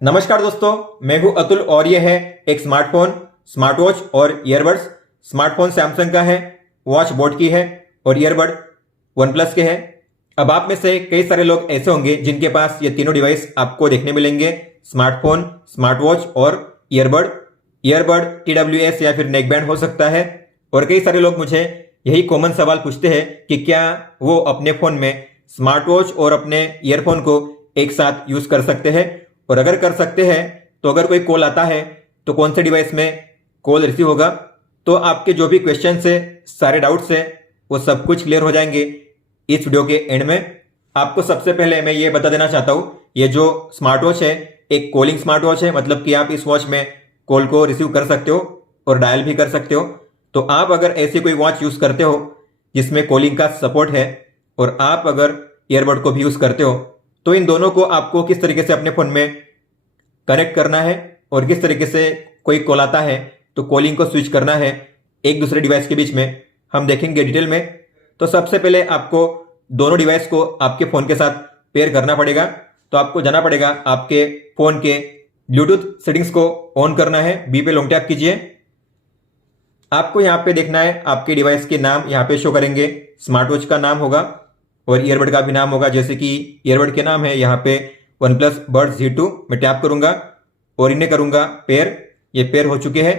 नमस्कार दोस्तों, मैं हूं अतुल और ये है एक स्मार्टफोन, स्मार्ट वॉच और ईयरबड्स। स्मार्टफोन सैमसंग का है, वॉच बोट की है और ईयरबड वन प्लस के हैं। अब आप में से कई सारे लोग ऐसे होंगे जिनके पास ये तीनों डिवाइस आपको देखने मिलेंगे, स्मार्टफोन, स्मार्ट वॉच और ईयरबड। ईयरबड TWS या फिर नेकबैंड हो सकता है। और कई सारे लोग मुझे यही कॉमन सवाल पूछते हैं कि क्या वो अपने फ़ोन में स्मार्ट वॉच और अपने ईयरफोन को एक साथ यूज़ कर सकते हैं, और अगर कर सकते हैं तो अगर कोई कॉल आता है तो कौन से डिवाइस में कॉल रिसीव होगा। तो आपके जो भी क्वेश्चन है, सारे डाउट्स है, वो सब कुछ क्लियर हो जाएंगे इस वीडियो के एंड में। आपको सबसे पहले मैं ये बता देना चाहता हूँ, ये जो स्मार्ट वॉच है एक कॉलिंग स्मार्ट वॉच है, मतलब कि आप इस वॉच में कॉल को रिसीव कर सकते हो और डायल भी कर सकते हो। तो आप अगर ऐसी कोई वॉच यूज़ करते हो जिसमें कॉलिंग का सपोर्ट है और आप अगर ईयरबड को भी यूज़ करते हो, तो इन दोनों को आपको किस तरीके से अपने फ़ोन में कनेक्ट करना है और किस तरीके से कोई कॉल आता है तो कॉलिंग को स्विच करना है एक दूसरे डिवाइस के बीच में, हम देखेंगे डिटेल में। तो सबसे पहले आपको दोनों डिवाइस को आपके फ़ोन के साथ पेयर करना पड़ेगा। तो आपको जाना पड़ेगा आपके फ़ोन के ब्लूटूथ सेटिंग्स को ऑन करना है, बी पे लॉन्ग टैप कीजिए। आपको यहाँ पे देखना है आपके डिवाइस के नाम यहाँ पे शो करेंगे, स्मार्ट वॉच का नाम होगा और ईयरबड का भी नाम होगा। जैसे कि ईयरबड के नाम है यहाँ पे वन प्लस बड्स G2, मैं टैप करूंगा और इन्हें करूंगा पेयर। ये पेयर हो चुके हैं।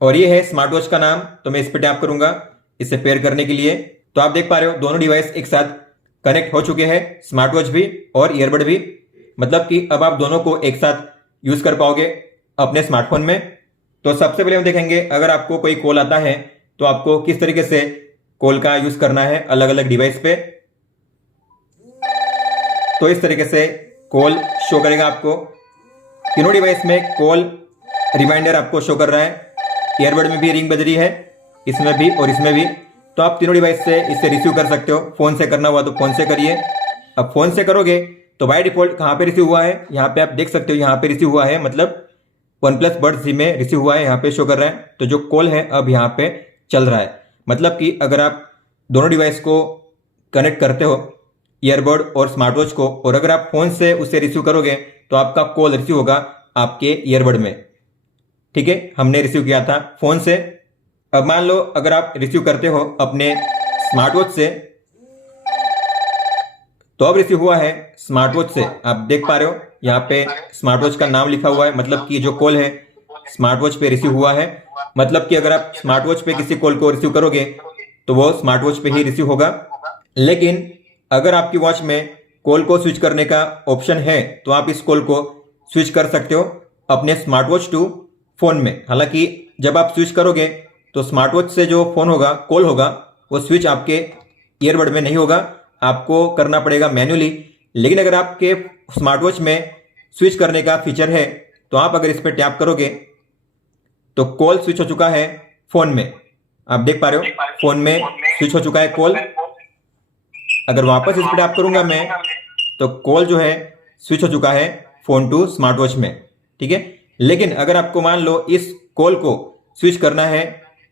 और ये है स्मार्ट वॉच का नाम, तो मैं इस पर टैप करूंगा इसे पेयर करने के लिए। तो आप देख पा रहे हो दोनों डिवाइस एक साथ कनेक्ट हो चुके हैं, स्मार्ट वॉच भी और ईयरबड भी। मतलब कि अब आप दोनों को एक साथ यूज कर पाओगे अपने स्मार्टफोन में। तो सबसे पहले हम देखेंगे अगर आपको कोई कॉल आता है तो आपको किस तरीके से कॉल का यूज करना है अलग अलग डिवाइस पे। तो इस तरीके से कॉल शो करेगा आपको, तीनों डिवाइस में कॉल रिमाइंडर आपको शो कर रहा है। ईयरबड में भी रिंग बज रही है, इसमें भी और इसमें भी। तो आप तीनों डिवाइस से इसे रिसीव कर सकते हो। फ़ोन से करना हुआ तो फ़ोन से करिए। अब फ़ोन से करोगे तो बाय डिफ़ॉल्ट कहाँ पे रिसीव हुआ है, यहाँ पे आप देख सकते हो, यहाँ पे रिसीव हुआ है, मतलब वन प्लस बड्स जी में रिसीव हुआ है, यहाँ पे शो कर रहा है। तो जो कॉल है अब यहाँ पे चल रहा है। मतलब कि अगर आप दोनों डिवाइस को कनेक्ट करते हो, ईयरबड और स्मार्ट वॉच को, और अगर आप फ़ोन से उसे रिसीव करोगे तो आपका कॉल रिसीव होगा आपके ईयरबड में। ठीक है, हमने रिसीव किया था फ़ोन से। अब मान लो अगर आप रिसीव करते हो अपने स्मार्ट वॉच से, तो अब रिसीव हुआ है स्मार्ट वॉच से। आप देख पा रहे हो यहाँ पे स्मार्ट वॉच का नाम लिखा हुआ है, मतलब कि जो कॉल है स्मार्ट वॉच पे रिसीव हुआ है। मतलब कि अगर आप स्मार्ट वॉच पे किसी कॉल को रिसीव करोगे तो वो स्मार्ट वॉच पे ही रिसीव होगा। लेकिन अगर आपकी वॉच में कॉल को स्विच करने का ऑप्शन है तो आप इस कॉल को स्विच कर सकते हो अपने स्मार्ट वॉच टू फ़ोन में। हालांकि जब आप स्विच करोगे तो स्मार्ट वॉच से जो फ़ोन होगा, कॉल होगा, वो स्विच आपके ईयरबड में नहीं होगा, आपको करना पड़ेगा मैन्युअली। लेकिन अगर आपके स्मार्ट वॉच में स्विच करने का फीचर है तो आप अगर इस पर टैप करोगे तो कॉल स्विच हो चुका है फ़ोन में। आप देख पा रहे हो फ़ोन में स्विच हो चुका है कॉल। अगर वापस इस पर टैप करूंगा मैं तो कॉल जो है स्विच हो चुका है फ़ोन टू स्मार्ट वॉच में। ठीक है, लेकिन अगर आपको मान लो इस कॉल को स्विच करना है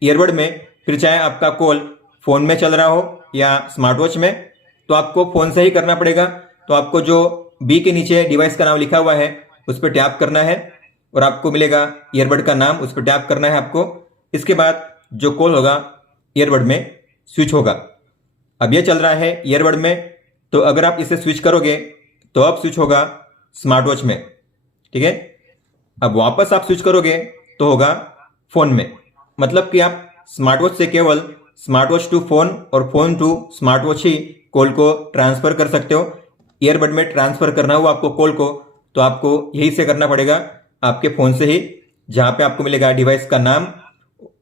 ईयरबड में, फिर चाहे आपका कॉल फ़ोन में चल रहा हो या स्मार्ट वॉच में, तो आपको फ़ोन से ही करना पड़ेगा। तो आपको जो बी के नीचे डिवाइस का नाम लिखा हुआ है उस पर टैप करना है और आपको मिलेगा ईयरबड का नाम, उस पर टैप करना है आपको। इसके बाद जो कॉल होगा ईयरबड में स्विच होगा। अब ये चल रहा है ईयरबड में, तो अगर आप इसे स्विच करोगे तो अब स्विच होगा स्मार्ट वॉच में। ठीक है, अब वापस आप स्विच करोगे तो होगा फ़ोन में। मतलब कि आप स्मार्ट वॉच से केवल स्मार्ट वॉच टू फ़ोन और फ़ोन टू स्मार्ट वॉच ही कॉल को ट्रांसफ़र कर सकते हो। ईयरबड में ट्रांसफ़र करना हो आपको कॉल को तो आपको यही से करना पड़ेगा आपके फ़ोन से ही, जहाँ पे आपको मिलेगा डिवाइस का नाम,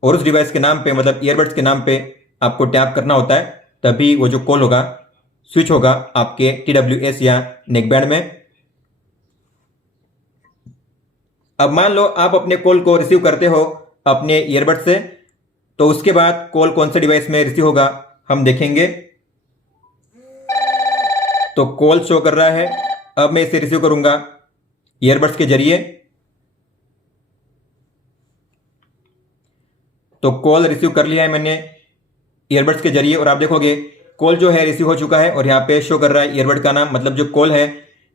और उस डिवाइस के नाम पे मतलब ईयरबड्स के नाम पे आपको टैप करना होता है, तभी वो जो कॉल होगा स्विच होगा आपके TWS या नेकबैंड में। अब मान लो आप अपने कॉल को रिसीव करते हो अपने ईयरबड से, तो उसके बाद कॉल कौन से डिवाइस में रिसीव होगा हम देखेंगे। तो कॉल शो कर रहा है, अब मैं इसे रिसीव करूंगा ईयरबड्स के जरिए। तो कॉल रिसीव कर लिया है मैंने ईयरबड्स के जरिए, और आप देखोगे कॉल जो है रिसीव हो चुका है और यहाँ पे शो कर रहा है ईयरबड का नाम, मतलब जो कॉल है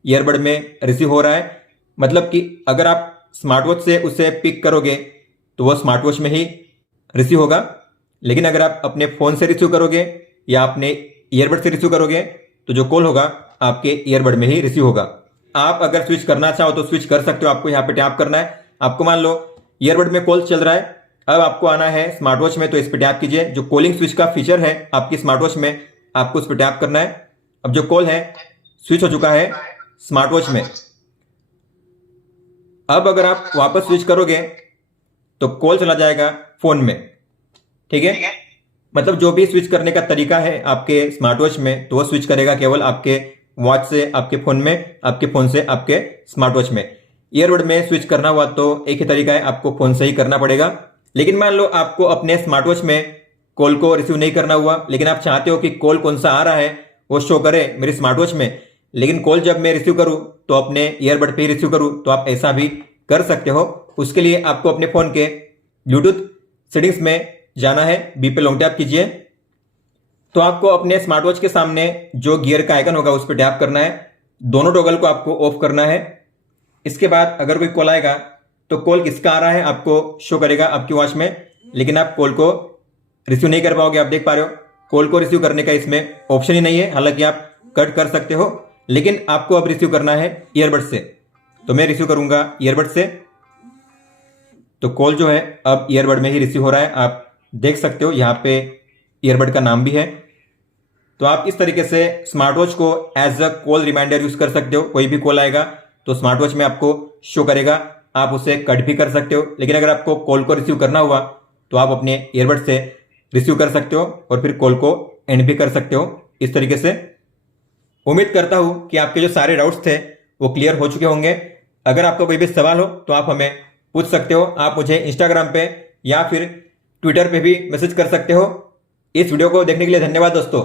ईयरबड में रिसीव हो रहा है। मतलब कि अगर आप स्मार्ट वॉच से उसे पिक करोगे तो वो स्मार्ट वॉच में ही रिसीव होगा, लेकिन अगर आप अपने फ़ोन से रिसीव करोगे या अपने ईयरबड से रिसीव करोगे तो जो कॉल होगा आपके ईयरबड में ही रिसीव होगा। आप अगर स्विच करना चाहो तो स्विच कर सकते हो। आपको यहाँ पे टैप करना है। आपको मान लो ईयरबड में कॉल चल रहा है, अब आपको आना है स्मार्ट वॉच में, तो इस पर टैप कीजिए। जो कॉलिंग स्विच का फीचर है आपकी स्मार्ट वॉच में, आपको उस पर टैप करना है। अब जो कॉल है स्विच हो चुका है स्मार्ट वॉच में। अब अगर आप वापस स्विच करोगे तो कॉल चला जाएगा फोन में। ठीक है, मतलब जो भी स्विच करने का तरीका है आपके स्मार्ट वॉच में, तो वो स्विच करेगा केवल आपके वॉच से आपके फोन में, आपके फोन से आपके स्मार्ट वॉच में। ईयरबड में स्विच करना हुआ तो एक ही तरीका है, आपको फोन से ही करना पड़ेगा। लेकिन मान लो आपको अपने स्मार्ट वॉच में कॉल को रिसीव नहीं करना हुआ, लेकिन आप चाहते हो कि कॉल कौन सा आ रहा है वो शो करे मेरी स्मार्ट वॉच में, लेकिन कॉल जब मैं रिसीव करूं तो अपने ईयरबड पे ही रिसीव करूं, तो आप ऐसा भी कर सकते हो। उसके लिए आपको अपने फोन के ब्लूटूथ सेटिंग्स में जाना है, बी पे लॉन्ग टैप कीजिए। तो आपको अपने स्मार्ट वॉच के सामने जो गियर का आइकन होगा उस पर टैप करना है। दोनों टॉगल को आपको ऑफ करना है। इसके बाद अगर कोई कॉल आएगा तो कॉल किसका आ रहा है आपको शो करेगा आपकी वॉच में, लेकिन आप कॉल को रिसीव नहीं कर पाओगे। आप देख पा रहे हो कॉल को रिसीव करने का इसमें ऑप्शन ही नहीं है। हालांकि आप कट कर सकते हो, लेकिन आपको अब रिसीव करना है ईयरबड से। तो मैं रिसीव करूंगा ईयरबड से, तो कॉल जो है अब ईयरबड में ही रिसीव हो रहा है। आप देख सकते हो यहाँ पे ईयरबड का नाम भी है। तो आप इस तरीके से स्मार्ट वॉच को as a call reminder use कर सकते हो। कोई भी कॉल आएगा तो स्मार्ट वॉच में आपको शो करेगा, आप उसे कट भी कर सकते हो। लेकिन अगर आपको कॉल को रिसीव करना हुआ तो आप अपने ईयरबड से रिसीव कर सकते हो और फिर कॉल को एंड भी कर सकते हो इस तरीके से। उम्मीद करता हूं कि आपके जो सारे डाउट्स थे वो क्लियर हो चुके होंगे। अगर आपका कोई भी सवाल हो तो आप हमें पूछ सकते हो। आप मुझे इंस्टाग्राम पे या फिर ट्विटर पे भी मैसेज कर सकते हो। इस वीडियो को देखने के लिए धन्यवाद दोस्तों।